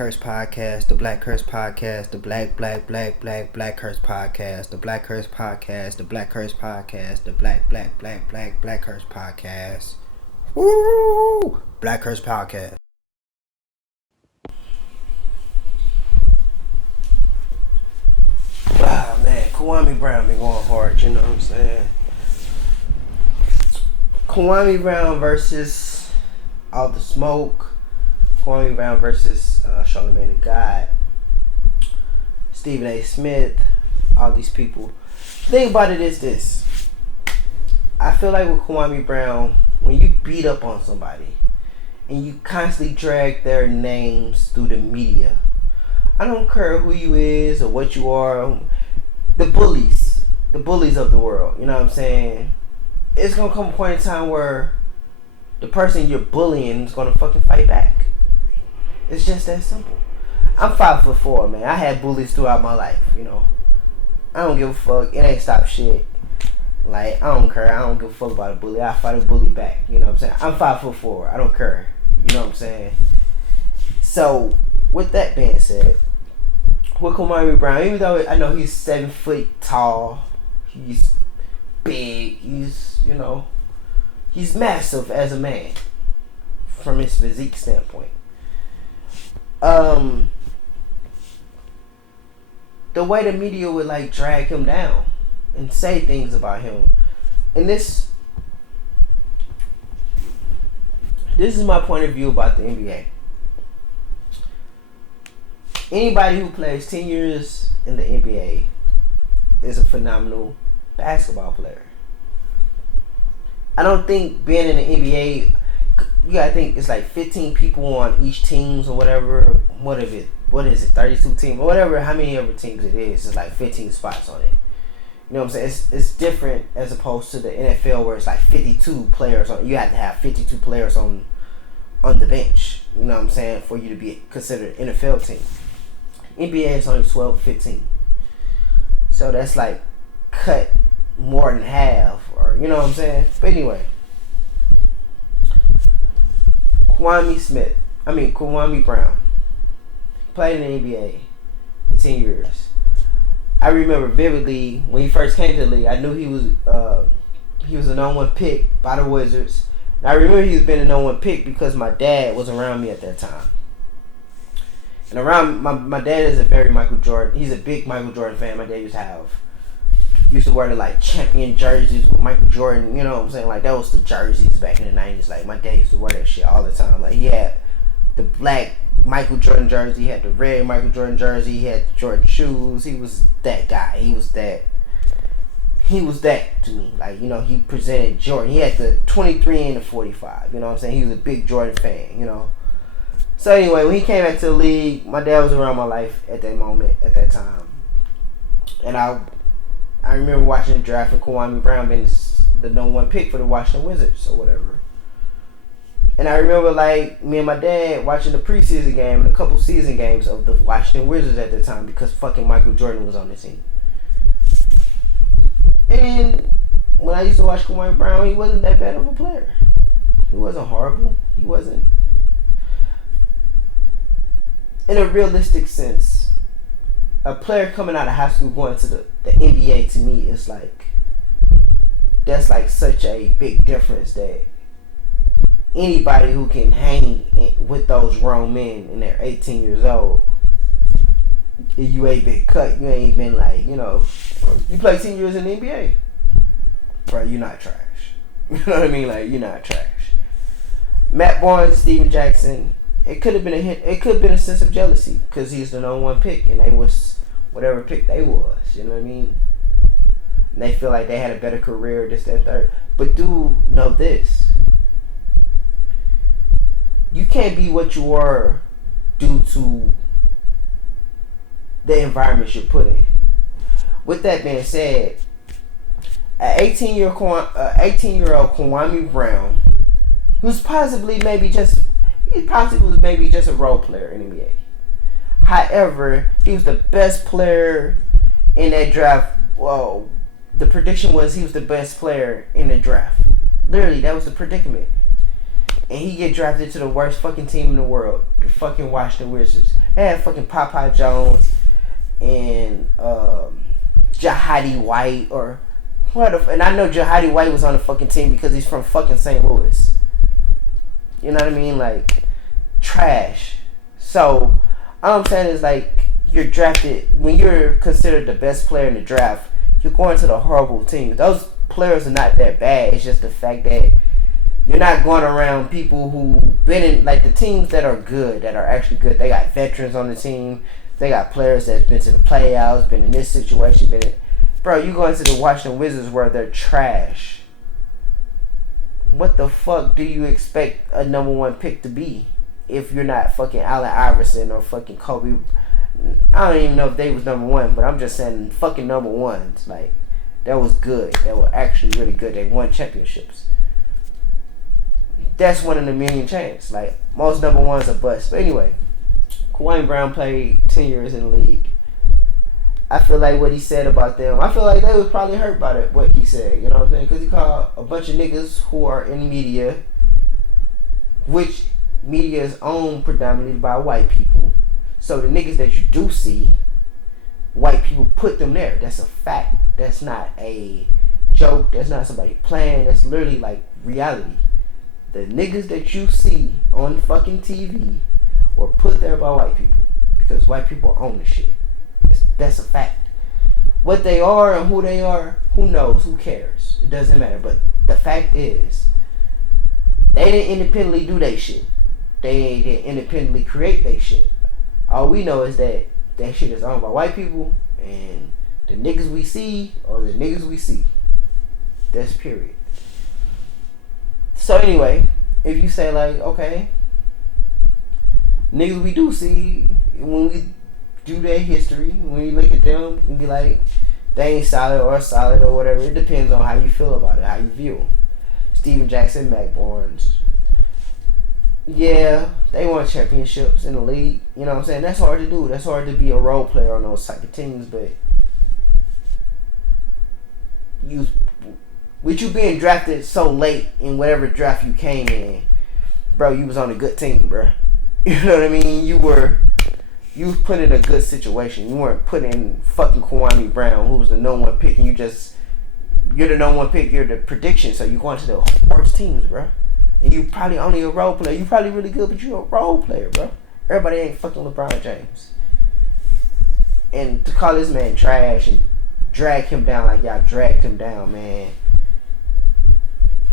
BlackCurse podcast, the BlackCurse podcast, the BlackCurse podcast, the BlackCurse podcast, the BlackCurse podcast, the BlackCurse podcast. Woo! BlackCurse podcast. Ah man, Kwame Brown been going hard, you know what I'm saying? Kwame Brown versus All the Smoke. Kwame Brown versus Charlamagne the God, Stephen A. Smith, all these people. The thing about it is this. I feel like with Kwame Brown, when you beat up on somebody and you constantly drag their names through the media, I don't care who you is or what you are, the bullies of the world, you know what I'm saying? It's gonna come a point in time where the person you're bullying is gonna fucking fight back. It's just that simple. I'm 5'4", man. I had bullies throughout my life, you know. I don't give a fuck. It ain't stop shit. Like, I don't care. I don't give a fuck about a bully. I fight a bully back. You know what I'm saying? I'm 5'4". I don't care. You know what I'm saying? So, with that being said, with Kwame Brown, even though I know he's 7 foot tall, he's big, he's, you know, he's massive as a man from his physique standpoint. The way the media would like drag him down and say things about him, and this is my point of view about the NBA. Anybody who plays 10 years in the NBA is a phenomenal basketball player. I don't think being in the NBA, you gotta think it's like 15 people on each teams or whatever. What is it? 32 teams or whatever. How many ever teams it is? It's like 15 spots on it. You know what I'm saying? It's different as opposed to the NFL where it's like 52 players on. You have to have 52 players on the bench. You know what I'm saying? For you to be considered an NFL team. NBA is only 12, 15. So that's like cut more than half, or you know what I'm saying? But anyway. Kwame Brown played in the NBA for 10 years. I remember vividly when he first came to the league. I knew he was a number one pick by the Wizards. And I remember he was being a number one pick because my dad was around me at that time. And around my dad is a very Michael Jordan. He's a big Michael Jordan fan. My dad used to wear the like champion jerseys with Michael Jordan, you know what I'm saying? Like that was the jerseys back in the 90s. Like my dad used to wear that shit all the time. Like he had the black Michael Jordan jersey, he had the red Michael Jordan jersey, he had the Jordan shoes. He was that guy. He was that to me. Like, you know, he presented Jordan. He had the 23 and the 45, you know what I'm saying? He was a big Jordan fan, you know. So anyway, when he came back to the league, my dad was around my life at that moment, at that time. And I remember watching the draft and Kwame Brown being the number one pick for the Washington Wizards or whatever. And I remember like me and my dad watching the preseason game and a couple season games of the Washington Wizards at the time because fucking Michael Jordan was on the team. And when I used to watch Kwame Brown, he wasn't that bad of a player. He wasn't horrible. He wasn't. In a realistic sense, a player coming out of high school going to the NBA to me is like, that's like such a big difference that anybody who can hang with those grown men and they're 18 years old, you ain't been cut, you ain't been like, you know, you play 10 years in the NBA, bro, you're not trash. You know what I mean? Like, you're not trash. Matt Barnes, Steven Jackson, it could have been a sense of jealousy because he's the number one pick and they was whatever pick they was, you know what I mean? And they feel like they had a better career, this, that, third. But do know this. You can't be what you are due to the environment you're put in. With that being said, an 18-year-old Kwame Brown, who's possibly was maybe just a role player in the NBA. However, he was the best player in that draft. Well, the prediction was he was the best player in the draft. Literally, that was the predicament. And he get drafted to the worst fucking team in the world, the fucking Washington Wizards. They had fucking Popeye Jones and Jahadi White or what? And I know Jahadi White was on the fucking team because he's from fucking St. Louis. You know what I mean? Like trash. So all I'm saying is like you're drafted when you're considered the best player in the draft. You're going to the horrible teams. Those players are not that bad. It's just the fact that you're not going around people who been in like the teams that are good, that are actually good. They got veterans on the team. They got players that's been to the playoffs, been in this situation, been in. Bro, you going to the Washington Wizards where they're trash. What the fuck do you expect a number one pick to be if you're not fucking Allen Iverson or fucking Kobe? I don't even know if they was number one, but I'm just saying fucking number ones. Like, that was good. They were actually really good. They won championships. That's one in a million chance. Like, most number ones are bust. But anyway, Kwame Brown played 10 years in the league. I feel like what he said about them, I feel like they was probably hurt by it, what he said. You know what I'm saying? Because he called a bunch of niggas who are in media, which media is owned predominantly by white people. So the niggas that you do see, white people put them there. That's a fact. That's not a joke. That's not somebody playing. That's literally like reality. The niggas that you see on fucking TV were put there by white people because white people own the shit. That's a fact. What they are and who they are, who knows? Who cares? It doesn't matter. But the fact is, they didn't independently do their shit. They didn't independently create their shit. All we know is that that shit is owned by white people, and the niggas we see are the niggas we see. That's period. So anyway, if you say like, okay, niggas we do see, when we do their history, when you look at them, you can be like, they ain't solid or whatever. It depends on how you feel about it, how you view them. Steven Jackson, Mac Barnes. Yeah, they won championships in the league. You know what I'm saying? That's hard to do. That's hard to be a role player on those type of teams. But with you being drafted so late in whatever draft you came in, bro, you was on a good team, bro. You know what I mean? You was put in a good situation. You weren't put in fucking Kwame Brown, who was the number one pick, and you're the number one pick. You're the prediction, so you're going to the worst teams, bro. And you probably only a role player. You probably really good, but you're a role player, bro. Everybody ain't fucking LeBron James. And to call this man trash and drag him down like y'all dragged him down, man.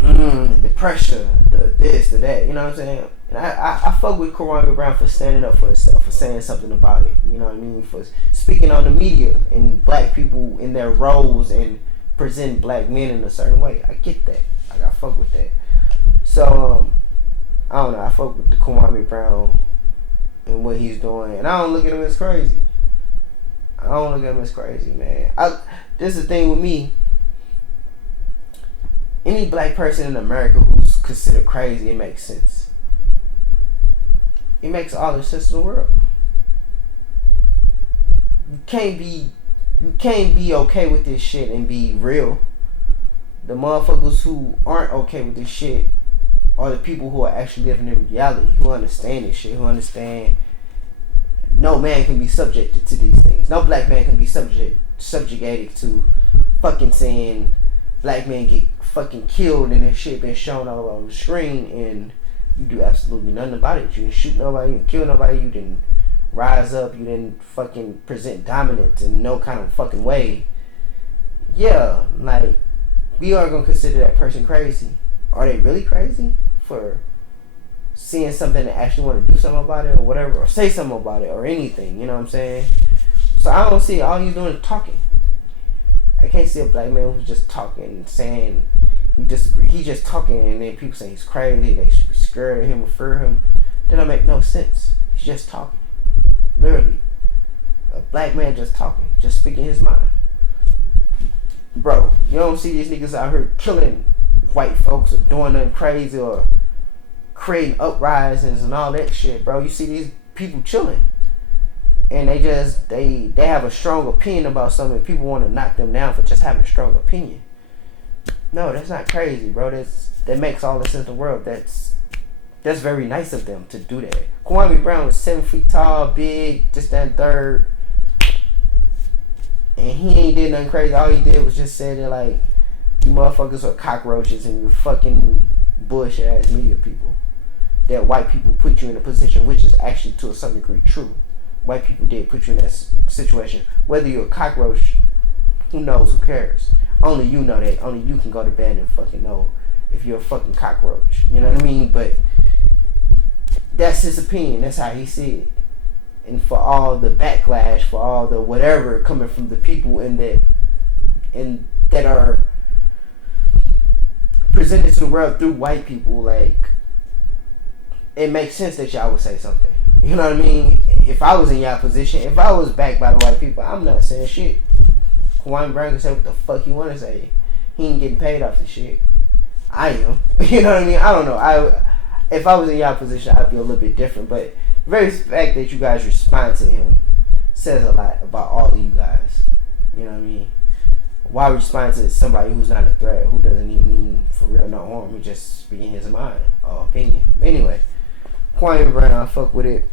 The pressure, the this, the that. You know what I'm saying? And I fuck with Kwame Brown for standing up for himself, for saying something about it. You know what I mean? For speaking on the media and black people in their roles and presenting black men in a certain way. I get that. Like, I fuck with that. So, I don't know. I fuck with the Kwame Brown and what he's doing. And I don't look at him as crazy. I don't look at him as crazy, man. This is the thing with me. Any black person in America who's considered crazy, it makes sense. It makes all the sense in the world. You can't be okay with this shit and be real. The motherfuckers who aren't okay with this shit are the people who are actually living in reality, who understand this shit, who understand no man can be subjected to these things. No black man can be subjugated to fucking saying black men get fucking killed and this shit been shown all over the screen and you do absolutely nothing about it. You didn't shoot nobody, you didn't kill nobody, you didn't rise up, you didn't fucking present dominance in no kind of fucking way. Yeah, like, we are gonna consider that person crazy. Are they really crazy for seeing something and actually want to do something about it or whatever, or say something about it or anything? You know what I'm saying? So I don't see all he's doing is talking. I can't see a black man who's just talking and saying he disagree. He's just talking and then people say he's crazy, they should be scared of him or fear him. That don't make no sense. He's just talking. Literally. A black man just talking, just speaking his mind. Bro, you don't see these niggas out here killing white folks or doing nothing crazy or creating uprisings and all that shit, bro. You see these people chilling. And they have a strong opinion about something and people want to knock them down for just having a strong opinion. No, that's not crazy, bro. That makes all the sense in the world. That's That's very nice of them to do that. Kwame Brown was 7 feet tall, big, this, that, and third. And he ain't did nothing crazy. All he did was just say that, like, you motherfuckers are cockroaches and you're fucking bullshit ass media people. That white people put you in a position, which is actually to a certain degree true. White people did put you in that situation. Whether you're a cockroach, who knows, who cares? Only you know that. Only you can go to bed and fucking know if you're a fucking cockroach. You know what I mean? But that's his opinion. That's how he see it. And for all the backlash, for all the whatever coming from the people that are presented to the world through white people, like, it makes sense that y'all would say something. You know what I mean? If I was in y'all position, if I was backed by the white people, I'm not saying shit. Kwame Brown can say what the fuck he want to say. He ain't getting paid off the shit. I am. You know what I mean? I don't know. If I was in y'all position, I'd be a little bit different. But the very fact that you guys respond to him says a lot about all of you guys. You know what I mean? Why respond to somebody who's not a threat, who doesn't even mean for real no harm? He just speaking his mind or opinion. Anyway, Kwame Brown, I fuck with it.